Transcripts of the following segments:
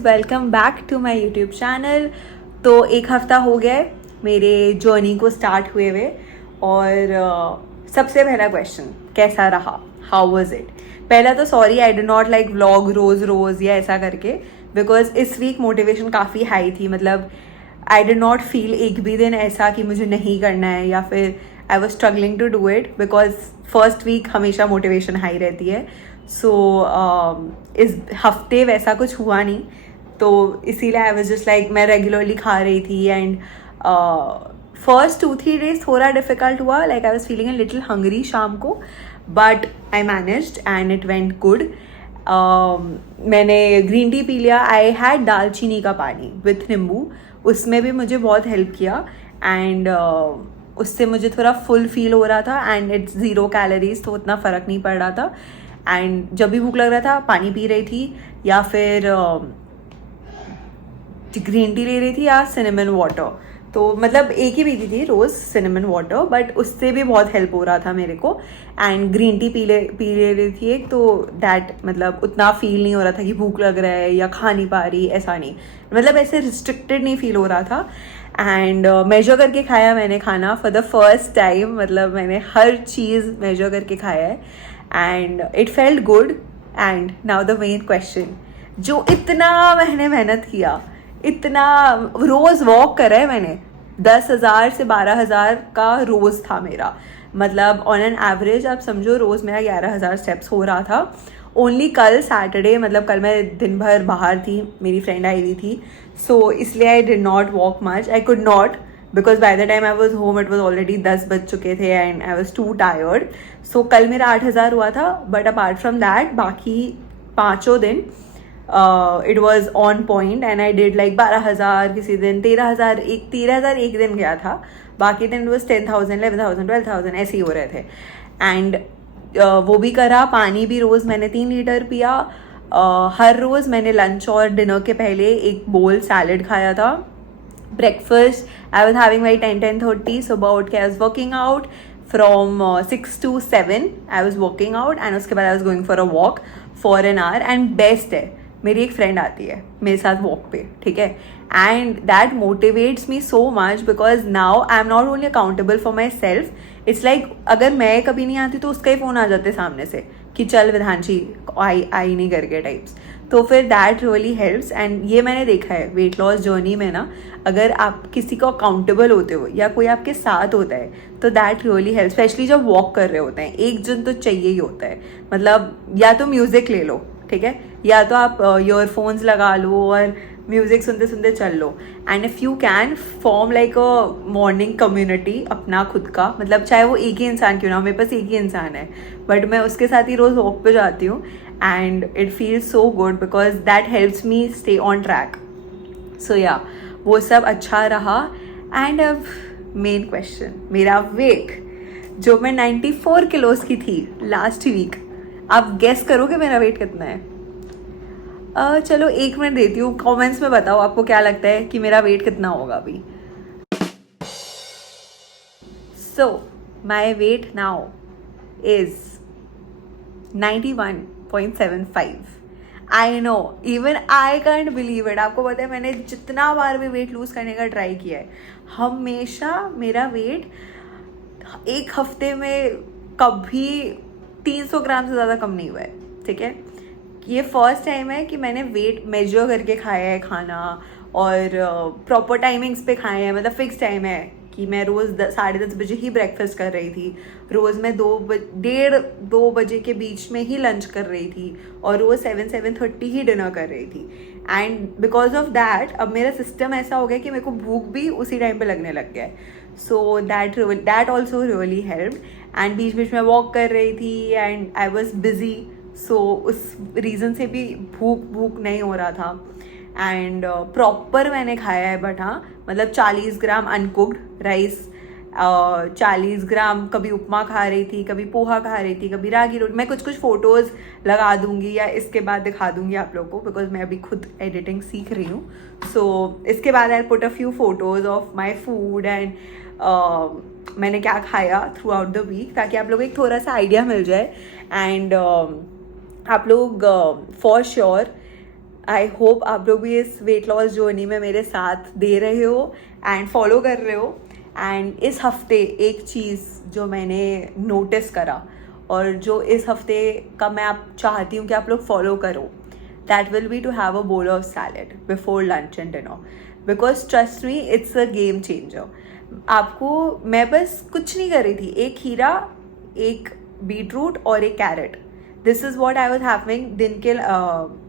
Guys, welcome back to my YouTube channel. तो एक हफ़्ता हो गया है मेरे जर्नी को स्टार्ट हुए हुए और सबसे पहला क्वेश्चन कैसा रहा, हाउ वाज इट। पहला तो sorry I did not like vlog रोज़ या ऐसा करके, बिकॉज इस वीक मोटिवेशन काफ़ी हाई थी। मतलब आई डिड नॉट फील एक भी दिन ऐसा कि मुझे नहीं करना है या फिर I was struggling to do it, because first week हमेशा मोटिवेशन हाई रहती है। सो इस हफ्ते वैसा कुछ हुआ नहीं, तो इसीलिए आई वाज जस्ट लाइक मैं रेगुलरली खा रही थी। एंड फर्स्ट 2-3 डेज थोड़ा डिफिकल्ट हुआ, like I was feeling a little hungry शाम को, but I managed and it went good. मैंने ग्रीन टी पी लिया। आई हैड दालचीनी का पानी विथ नींबू, उसमें भी मुझे बहुत हेल्प किया एंड उससे मुझे थोड़ा फुल फील हो रहा था एंड इट्स 0 कैलोरीज, तो उतना फ़र्क नहीं पड़ रहा था। एंड जब भी भूख लग रहा था पानी पी रही थी या फिर ग्रीन टी ले रही थी या सिनेमन वाटर। तो मतलब एक ही पीती थी रोज़ सिनेमन वाटर, बट उससे भी बहुत हेल्प हो रहा था मेरे को। एंड ग्रीन टी पी ले रही थी एक, तो दैट मतलब उतना फील नहीं हो रहा था कि भूख लग रहा है या खा नहीं पा रही, ऐसा नहीं, मतलब ऐसे रिस्ट्रिक्टेड नहीं फील हो रहा था। एंड मेजर करके खाया मैंने खाना फॉर द फर्स्ट टाइम, मतलब मैंने हर चीज़ मेजर करके खाया है and it felt good. And now the main question, जो इतना मैंने मेहनत किया, इतना रोज़ वॉक करा है मैंने, 10,000 से 12,000 का रोज़ था मेरा। मतलब ऑन एन एवरेज आप समझो रोज़ मेरा 11,000 स्टेप्स हो रहा था। ओनली कल सैटरडे, मतलब कल मैं दिन भर बाहर थी, मेरी फ्रेंड आई हुई थी, सो इसलिए I did not walk much, I could not, because by the time I was home it was already 10 बज चुके थे and I was too tired. So कल मेरा 8,000 हुआ था, बट अपार्ट फ्रॉम दैट बाकी 5 दिन it was on point and I did like 12,000, किसी दिन 13,000 एक दिन गया था, बाकी दिन इट वॉज 10,000, 11,000, 12,000 ऐसे ही हो रहे थे। एंड वो भी करा। पानी भी रोज़ मैंने 3 लीटर पिया। हर रोज़ मैंने लंच और डिनर के पहले एक बोल सैलड खाया था। Breakfast I was having by 10-10:30, सुबह उठ के I was working out from 6 to 7 I was working out and उसके बाद I was going for a walk for an hour. And best है, मेरी एक फ्रेंड आती है मेरे साथ वॉक पे, ठीक है, and that motivates me so much, because now I am not only accountable for my self, it's like अगर मैं कभी नहीं आती तो उसका ही फ़ोन आ जाते सामने से कि चल विधांशी आई नहीं करके टाइप्स। तो फिर दैट रियली हेल्प्स। एंड ये मैंने देखा है वेट लॉस जर्नी में ना, अगर आप किसी को अकाउंटेबल होते हो या कोई आपके साथ होता है तो दैट रियली हेल्प, स्पेशली जब वॉक कर रहे होते हैं। एक जन तो चाहिए ही होता है, मतलब या तो म्यूज़िक ले लो, ठीक है, या तो आप ईयरफोन्स लगा लो और म्यूज़िक सुनते सुनते चल लो। And if you can form like a morning community अपना खुद का, मतलब चाहे वो एक ही इंसान क्यों ना हो, मेरे पास एक ही इंसान है बट मैं उसके साथ ही रोज़ वॉक पे जाती हूँ and it feels so good because that helps me stay on track. So या वो सब अच्छा रहा। एंड अब मेन क्वेश्चन, मेरा वेट, जो मैं 94 किलोज़ की थी लास्ट वीक, आप गेस करोगे मेरा वेट कितना है? चलो 1 मिनट देती हूँ, कमेंट्स में बताओ आपको क्या लगता है कि मेरा वेट कितना होगा अभी। So my weight now is 91.75। I know, even I can't believe it. आपको पता है मैंने जितना बार भी वेट लूज करने का ट्राई किया है, हमेशा मेरा वेट एक हफ्ते में कभी 300 ग्राम से ज़्यादा कम नहीं हुआ है, ठीक है। ये फर्स्ट टाइम है कि मैंने वेट मेजर करके खाया है खाना और प्रॉपर टाइमिंग्स पे खाया है। मतलब फिक्स टाइम है कि मैं रोज़ 10:30 बजे ही ब्रेकफास्ट कर रही थी, रोज़ मैं 2 बजे के बीच में ही लंच कर रही थी और रोज़ 7-7:30 ही डिनर कर रही थी। एंड बिकॉज ऑफ दैट अब मेरा सिस्टम ऐसा हो गया कि मेरे को भूख भी उसी टाइम पे लगने लग गया है। So that also really helped. And बीच बीच में वॉक कर रही थी and I was busy, so उस रीज़न से भी भूख नहीं हो रहा था। एंड प्रॉपर मैंने खाया है, बट हाँ मतलब 40 ग्राम अनकुक्ड राइस, 40 ग्राम कभी उपमा खा रही थी, कभी पोहा खा रही थी, कभी रागी रोटी। मैं कुछ फ़ोटोज़ लगा दूंगी या इसके बाद दिखा दूंगी आप लोगों को, बिकॉज मैं अभी खुद एडिटिंग सीख रही हूँ। सो इसके बाद I put a few photos of my food and मैंने क्या खाया थ्रू आउट द वीक, ताकि आप लोगों को एक थोड़ा सा आइडिया मिल जाए। एंड आप लोग फॉर श्योर आई होप आप लोग भी इस वेट लॉस जर्नी में मेरे साथ दे रहे हो एंड फॉलो कर रहे हो. एंड इस हफ्ते एक चीज़ जो मैंने नोटिस करा और जो इस हफ्ते का मैं आप चाहती हूँ कि आप लोग फॉलो करो, that will be to have a bowl of salad before lunch and dinner. Because trust me, it's a game changer. आपको, मैं बस कुछ नहीं कर रही थी, एक खीरा, एक बीटरूट और एक carrot. This is what I was having दिन के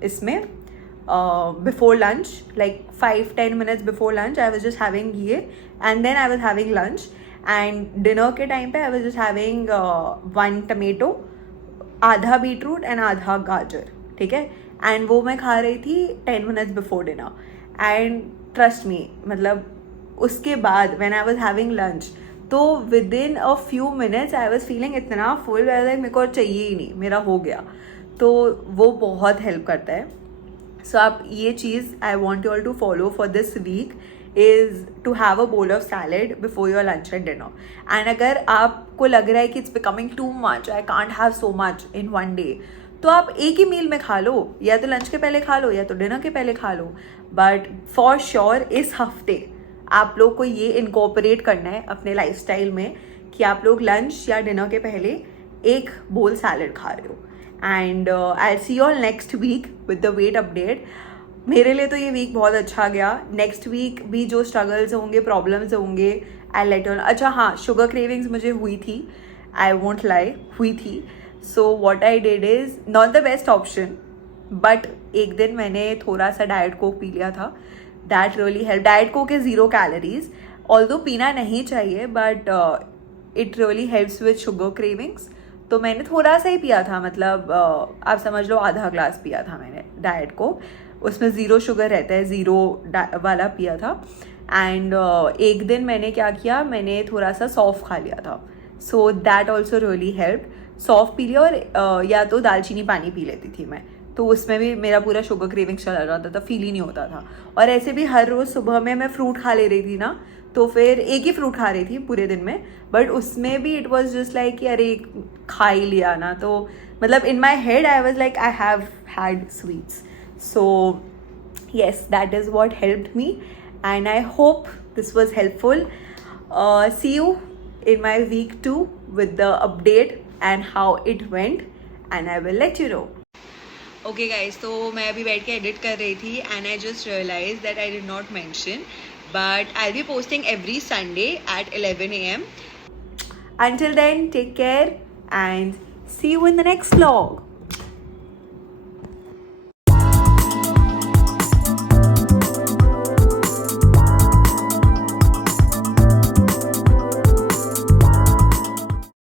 इसमें before lunch, like 5-10 minutes before lunch I was just having ये, and then I was having lunch, and dinner के time पे I was just having 1 tomato, आधा beetroot and आधा गाजर, ठीक है. एंड वो मैं खा रही थी 10 minutes before dinner. And trust me, मतलब उसके बाद when I was having lunch, तो within a few minutes I was feeling इतना फुल, मेरे को और चाहिए ही नहीं, मेरा हो गया. तो वो बहुत हेल्प करता है. सो आप ये चीज़ I want you all to follow for this week is to have a bowl of salad before your lunch and dinner. And अगर आपको लग रहा है कि it's becoming too much, I can't have so much in one day, तो आप एक ही मील में खा लो, या तो लंच के पहले खा लो या तो डिनर के पहले खा लो. बट फॉर श्योर इस हफ्ते आप लोग को ये इनकॉर्पोरेट करना है अपने लाइफस्टाइल में कि आप लोग लंच या डिनर के पहले एक बोल सैलड खा रहे हो. And I see you all next week with the weight update. मेरे लिए तो ये वीक बहुत अच्छा गया. नेक्स्ट वीक भी जो स्ट्रगल्स होंगे, प्रॉब्लम्स होंगे, आई लेट यू. अच्छा हाँ, शुगर क्रेविंग्स मुझे हुई थी, आई वोंट लाई, हुई थी. So what I did is not the best option, but एक दिन मैंने थोड़ा सा डाइट कोक पी लिया था. That really help. Diet Coke is 0 calories, although पीना नहीं चाहिए, but it really helps with sugar cravings. तो मैंने थोड़ा सा ही पिया था, मतलब आप समझ लो आधा ग्लास पिया था मैंने डाइट को. उसमें 0 शुगर रहता है, 0 वाला पिया था. एंड एक दिन मैंने क्या किया, मैंने थोड़ा सा सौंफ खा लिया था. सो दैट ऑल्सो रियली हेल्प. सौंफ पी लिया और या तो दालचीनी पानी पी लेती थी मैं, तो उसमें भी मेरा पूरा शुगर क्रेविंग चला जाता था, फील ही नहीं होता था. और ऐसे भी हर रोज़ सुबह में मैं फ्रूट खा ले रही थी ना, तो फिर एक ही फ्रूट खा रही थी पूरे दिन में, बट उसमें भी इट वॉज जस्ट लाइक कि अरे खा ही लिया ना. तो मतलब in my head I was like I have had sweets. So yes, that is what helped me and I hope this was helpful. See you in my week 2 with the update and how it went, and I will let you know. Okay guys, तो मैं अभी बैठ के edit कर रही थी and I just realized that I did not mention, but I'll be posting every Sunday at 11 AM. Until then, take care and see you in the next vlog.